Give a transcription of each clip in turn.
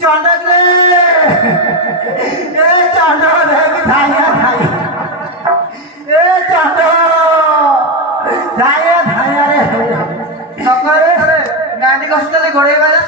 চন্ডক রে এ চন্ডক দেখি ধাইয়া ধাই এ চন্ডক ধাইয়া ধাইয়া রে সকালে গান্ডি কষ্টলে গড়ে বাজা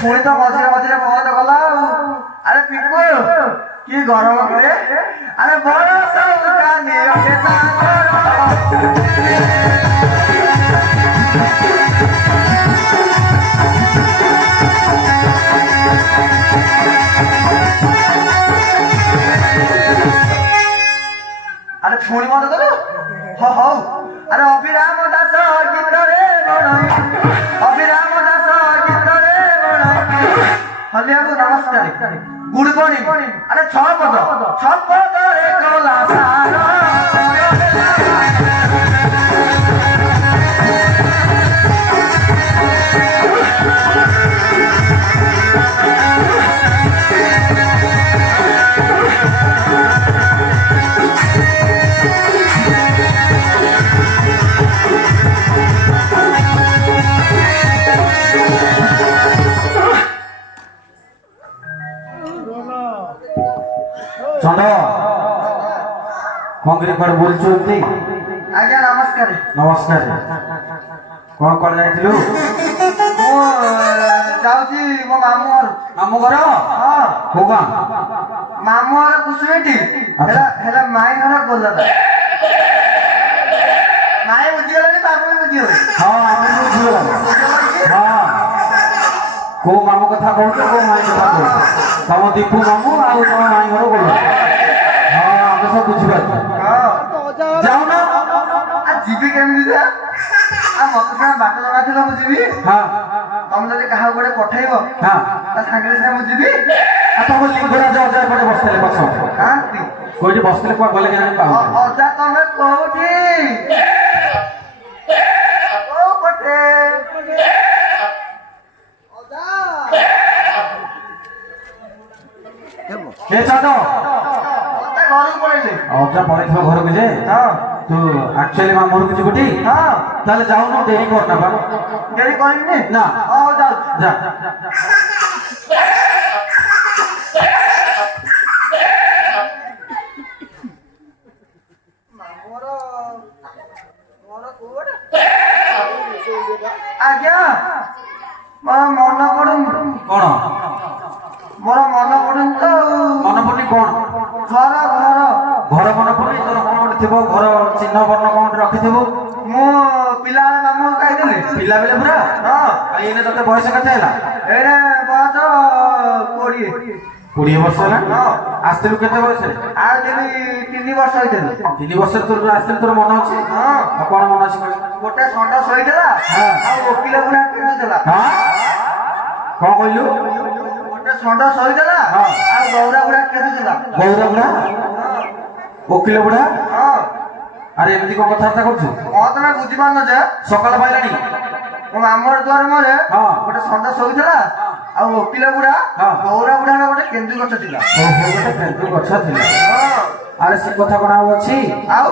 পুଣି ତ ମଝିରେ ମଝିରେ ବନ୍ଦ କଲା ଆଉ ଆରେ ପିକୁ କି ଗରମ କରେ ଆରେ ବଡ ସଉକାନି ଆରେ ପୁଣି ବନ୍ଦ କଲୁ ହଉ ଆରେ ଅଭିରାମ ଦାସ ଗୀତରେ ବଣଇ ଅଭିରାମ ଦାସ ଗୀତରେ ହଲିଆକୁ ନମସ୍କାର ଗୁଡ ମର୍ଣ୍ଣିଂ ଆରେ ଛପଦରେ ଗଲା ସାର चंद कौन पर बोलछु आज्ञा नमस्कार नमस्कार कौन कर जाइथिलु मो जाउची मो मामू घर हां होगा मामू घर कुसुमेटी हेला माई घर बोलला माई बुझिगलानी बाबू भी बुझिगला हां हम बुझियो हां को मामू कथा कहतो को माई कथा कहतो तम दीपू मामू आ तम माई घर बोल हां हम सब बुझिबा हां जाऊ ना आ जीबी केमि जा आ मत से बात जगा थिलो मु जीबी हां तम जदि कहा गोडे पठाइबो हां ता सांगले से मु जीबी आ तम लिंगरा जा जा पटे बसले पछ हां कोइटी बसले को गले के नहीं पाऊ अजा तमे कोठी ओ पटे के चादो घर पड़े अजा पड़े थो घर के जे हां तू एक्चुअली मामू घर कुछ गुटी हां ताले जाऊ न देरी करना बा देरी करिनी ना ओ जा जा आज्ञा मोर मन पड़ुन कोन मोर मन पड़ुन तो मन पड़नी कोन घर घर घर मन पड़नी तोर कोन गोटे थिबो घर चिन्ह वर्ण कोन रखि थिबो मु पिला मामू कहदेली पिला बेले पूरा हां एने तते बयस कते हैला एरे बस 20 20 वर्ष हैला हां ଆସିଥିଲୁ କେତେ ବୟସରେ? ଆଉ 3 ବର୍ଷ ହେଇଥିଲା। 3 ବର୍ଷରେ ତୋର ଆସିଥିଲୁ, ତୋର ମନ ଅଛି? ହଁ ଆଉ କଣ ମନ ଅଛି କହିଲୁ? ଗୋଟେ ଷଣ୍ଢ ଶୋଇଥିଲା ହଁ। ଆଉ ଓକିଲ ବୁଢା କେନ୍ଦୁଥିଲା। ହଁ କଣ କହିଲୁ? ଗୋଟେ ଷଣ୍ଢ ଶୋଇଥିଲା ହଁ। ଆଉ ଗୌରା ବୁଢା କେନ୍ଦୁଥିଲା। ଗୌରା ବୁଢା, ଓକିଲ ବୁଢା? ହଁ ଆରେ ଏମିତି କଣ କଥାବାର୍ତ୍ତା କରୁଛୁ? କଣ ତମେ ବୁଝିପାରୁନ ଯେ ସକାଳ ପାଇଲାଣି। ମୋ ମାମୁଁର ଦୁଆର ମୁହଁରେ ହଁ। ଗୋଟେ ଷଣ୍ଢ ଶୋଇଥିଲା ଆଉ ଓକିଲ ବୁଢା ହଁ। ଗୌରା ବୁଢାର ଗୋଟେ କେନ୍ଦୁ ଗଛ ଥିଲା। ଓହୋ, ଗୋଟେ କେନ୍ଦୁ ଗଛ ଥିଲା। ହଁ ଆରେ ସେ କଥା କଣ ଆଉ ଅଛି? ଆଉ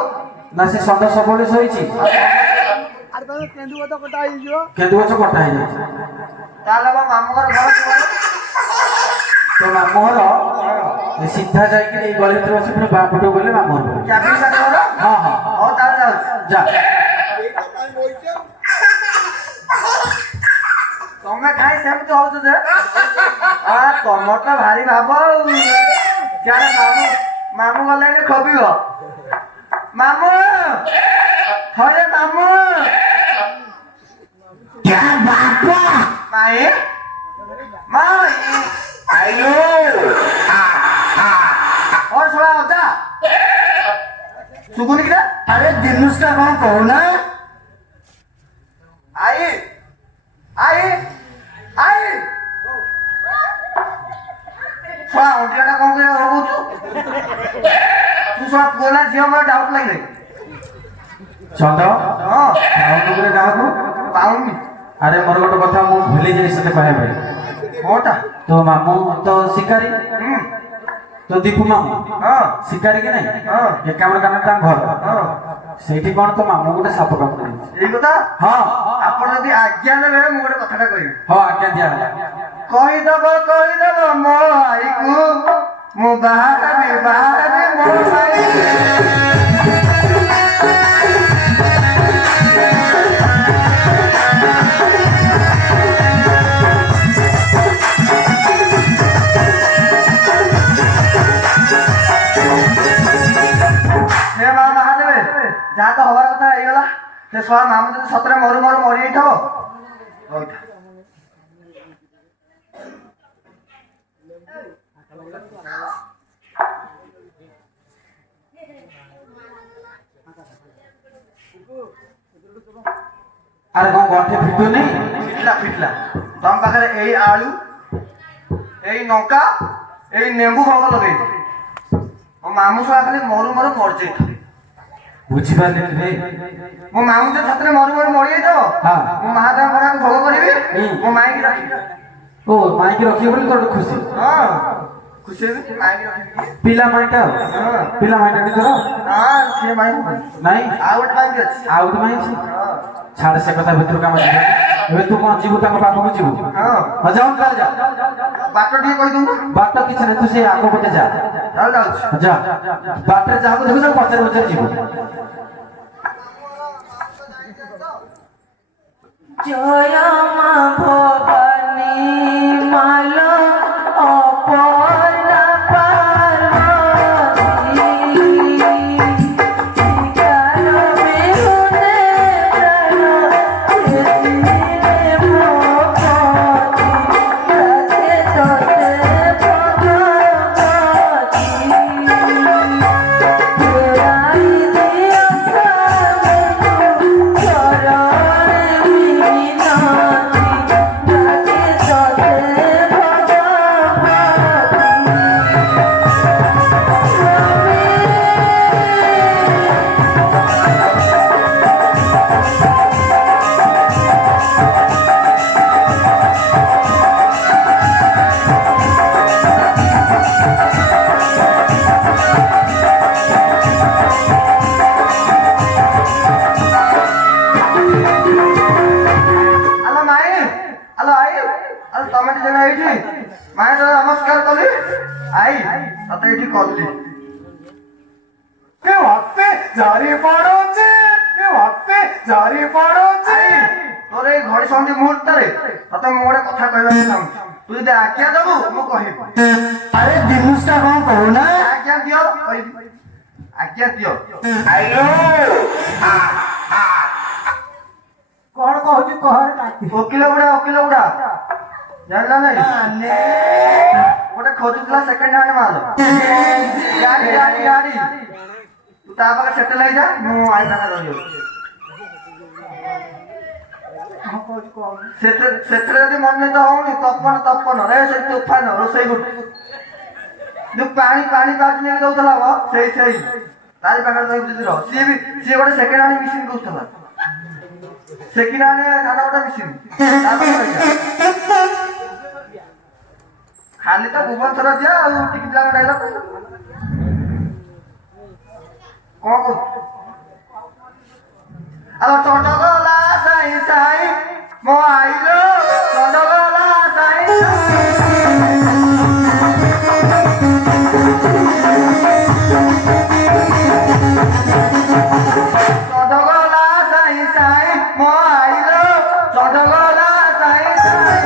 ନା ସେ ଷଣ୍ଢ ସବୁବେଳେ ଶୋଇଛି? ଆରେ ତମେ କେନ୍ଦୁ ଗଛ କଟା ହେଇଯିବ। କେନ୍ଦୁ ଗଛ କଟା ହେଇଯାଇଛି। ତାହେଲେ ମୋ ମାମୁଁଙ୍କର ଘର କୁଆଡେ? ତୋ ମାମୁଁ ଘର ଏ ସିଧା ଯାଇକି ଏଇ ଗଳି ଭିତରେ ଅଛି, ପୁଣି ବାଁ ପଟକୁ ଗଲେ ମାମୁଁ ଘର। କ୍ୟାବିନ କାଠ ଘର? ହଁ ହଁ ହଉ ତାହେଲେ ଯାଉଛି। ଯା। ତମେ କାହିଁ ସେମିତି ହଉଛ ଯେ? ତମର ତ ଭାରି ଭାବ ଆଉ। ସିଆଡେ ମାମୁଁ ମାମୁଁ ଗଲେ ଖୋବିବ। ମାମୁଁ ହରେ ମାମୁଁ ମାଇଁ ମାଇଁ ଆଇଲୁ और थोड़ा होता सुगुन की ना अरे दिनुस का कौन कौन है आई आई आई थोड़ा उठिया ना कौन के हो तू थोड़ा बोला जियो में डाउट लग रही ଷଣ୍ଢ हां ପାଉନୁ ଉପରେ କାହାକୁ? पाऊंगी ଆରେ ମୋର ଗୋଟେ କଥା ମୁଁ ଭୁଲି ଯାଇ ସେତେ କହିବା ପାଇଁ। होटा ତୋ ମାମୁଁ ତ ଶିକାରୀ, ତୋ ଦୀପୁ ମାମୁଁ हां ଶିକାରୀ କି ନାହିଁ? हां ଏକାମ୍ର କାମ ତାଙ୍କ ଘର। हां ସେଇଠି କଣ ତୋ ମାମୁଁ ଗୋଟେ ସାପ କାମୁଡି ଦେଇଛି। এই কথা ହଁ ଆପଣ ଯଦି ଆଜ୍ଞା ନେବେ ମୁଁ ଗୋଟେ କଥାଟା କହିବି ହଁ ଆଜ୍ଞା ଦିଆହେଲା। କହିଦବ ମୋ ଆଈକୁ ମୁଁ ବାହାରବି ମୋ ଆଈ हे ମା ବାହାଦେବେ ଯାହା ତ ହବାର କଥା ହେଇଗଲା। ସେ ଶଳା ମାମୁଁ ଯଦି ସତରେ ମରି ଯାଇଥିବ ରହିଥା ଆରେ କଣ ଗଣ୍ଠି ଫିଟୁନି? ଫିଟିଲା ତମ ପାଖରେ ଏଇ ଆଳୁ ଏଇ ଲଙ୍କା ଏଇ ନେମ୍ବୁ ଭୋଗ ଲଗେଇଛି ମୋ ମାମୁଁ ଶଳା ଖାଲି ମରିଯାଇଥିବ। ବୁଝିପାରିଲି ରେ। ମୋ ମାମୁଁ ଯଦି ସତରେ ମରିଯାଇଥିବ ହଁ। ମୁଁ ମହାଦେବ ପରାକୁ ଭୋଗ କରିବି ମୋ ମାଇକି ରଖିବି। ଓ ମାଇକି ରଖିବ ବୋଲି ତୋର ଖୁସି। ହଁ ଖୁସି ହେବି ମାଇକି ରଖିବି। ପିଲା ମାଇଟା ପିଲା ମାଇଟା ତୋର ହଁ ସେ ମାଇକି ନାଇଁ? ଆଉ ଗୋଟେ ମାଇକି ଅଛି। ଆଉ ଗୋଟେ ମାଇ ଅଛି? ହଁ ଛାଡ ସେ କଥା ଭିତରକୁ ଆମେ ଯିବା। ଏବେ ତୁ କଣ ଯିବୁ ତାଙ୍କ ପାଖକୁ ଯିବୁ? ହଁ ହଁ ଯାଉନୁ ତାହେଲେ ଯା। ବାଟ ଟିକେ କହିଦଉନୁ ବାଟ କିଛି ନାହିଁ, ତୁ ସେ ଆଗ ପଟେ ଯା। ତାହେଲେ ଯାଉଛି। ଯା ବାଟରେ ଯାହାକୁ ଦେଖୁ ତାକୁ ପଚାରି ଯିବୁ। জয় মা ভবানী মাল অপর্ণা পার্বতী শিকার বিহুনে প্রাণ এসিলে ভগবতী রাধে ততে ভগবতী ফেরাই দিও স্বামী চরণে মিনতি রাধে ততে ଆଲୋ ମାଇ ଆଲୋ ଆଇ ଆଲୋ ତମେ ଟିକେ ଜଣ ଏଇଠି ମାଇ ତ ନମସ୍କାର କଲି ଆଇ ତତେ ଏଇଠି କଲି କେ ୱାପେ ଜାରି ପଡୁଛି, କେ ୱାପେ ଜାରି ପଡୁଛି। ଆଇ ତୋର ଏଇ ଘଡ଼ି ସନ୍ଧି ମୁହୂର୍ତ୍ତରେ ତତେ ମୁଁ ଗୋଟେ କଥା କହିବାକୁ ଚାହୁଁଛି। ତୁ ଯଦି ଆଜ୍ଞା ଦବୁ ମୁଁ କହିବି। ଆରେ ଦିନୁସଟା କଣ କହୁନା? ଆଜ୍ଞା ଦିଅ କହିବି। ଆଜ୍ଞା ଦିଅ। ଆଇଲୋ କଣ କହୁଛୁ କହ ଓକିଲ ବୁଢା ଜାଣିଲ ନାଇଁ ଗୋଟେ ଖୋଜୁଥିଲା ସେକେଣ୍ଡ ହ୍ୟାଣ୍ଡ ମାଲ ଗାଡି ଗାଡି ଗାଡି ତୁ ତା ପାଖରେ ସେଟେଲ ହେଇଯା ମୁଁ ଆଇ ପାଖରେ ରହିଯାଉଛି ସେଥିରେ ଯଦି ମନେ ତ ହଉନି ତପନ ରେ ସେ ତୁଫାନ ରୋଷେଇ ଗୋଟେ ଯୋଉ ପାଣି ପାଣି ନେଇକି ଦଉଥିଲା ସେଇ ତାରି ପାଖରେ ରହିକି ରହ ସିଏ ଗୋଟେ ସେକେଣ୍ଡ ହ୍ୟାଣ୍ଡ ମେସିନ୍ କରୁଥିଲା ସେକେଣ୍ଡ ହ୍ୟାଣ୍ଡ ଧାନ ଗୋଟେ ମେସିନ୍ ଖାଲି ତ ଭୁବନେଶ୍ୱର ଯିବା ଆଉ ଟିକି ପିଲାଙ୍କ ଡାଇଲଗ କଣ କହୁଛୁ ଆଉ ଚଣ୍ଡଗଲା ସାଇ ସାଇ ମୋ ଆଇଲୋ ଚଣ୍ଡଗଲା ସାଇ ଚଣ୍ଡଗଲା ସାଇ ସାଇ ମୋ ଆଇଲୋ ଚଣ୍ଡଗଲା ସାଇ ସାଇ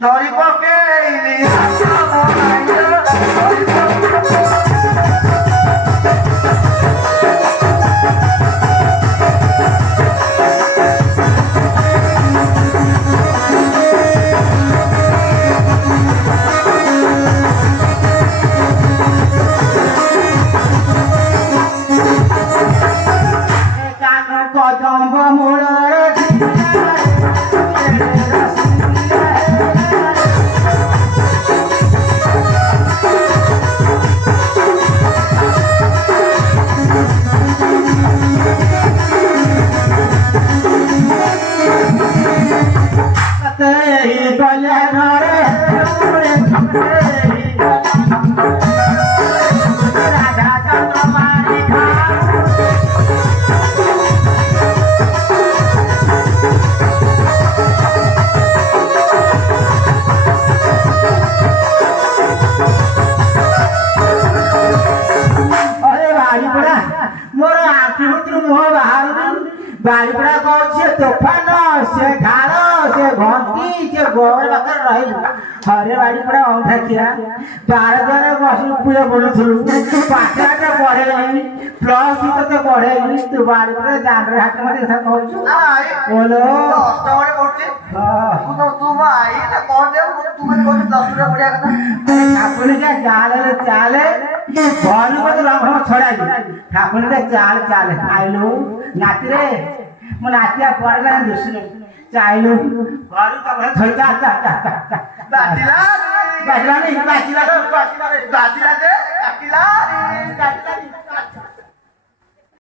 ধরি পকেইলি কদম্ব মূলর গলে ঘরে রাধা চন্দ্রমাণি খা ମୋର ଆଖି ଭିତରୁ ମୁହଁ ବାହାରୁନି ବାରିପଡ଼ା କହୁଛି ସେ ତୋଫାନ ସେ ଢାଳ ସେ ଘଣ୍ଟି ସେ ଗୋବର ପାଖରେ ରହିବୁ ହରେ ବାରିପଡ଼ା ଅଉଠାଖିଆ ବାର ଦ୍ୱାରା ବସି ପୁଅ ବୋଲୁଥିଲୁ ପାଠଟା ପଢେଇନି ପ୍ଲସ୍ ଟୁ ତତେ ପଢେଇନି ତୁ ବାରିପଡ଼ା ଦାଣ୍ଡରେ ହାତ ମାରି କଥା କହୁଛୁ ବୋଲୋ ଅଷ୍ଟମରେ ପଢୁଛି ତୁ ମୋ ଆଇ ନା କଣ ଯେ ତୁ ମାନେ କହୁଛୁ ପ୍ଲସ୍ ଟୁରେ ପଢିବା କଥା ଠାକୁରିକା ଚାଲେ ଚାଲେ ଘରୁ ମତେ ରଙ୍ଗ ଛଡାଇବି ଠାକୁରିକା ଚାଲେ ଚାଲେ ଆଇଲୁ ନାତିରେ ମୋ ନାତିଆ କୁଆଡେ ନା ଦୁଷୁନି ଚାଇଲୁ ଘରୁ ତମେ ଛଡି ଚା ଚା ଚା ଚା ବାଜିଲା ବାଜିଲାନି ବାଜିଲା ବାଜିଲା ଯେ କାଟିଲା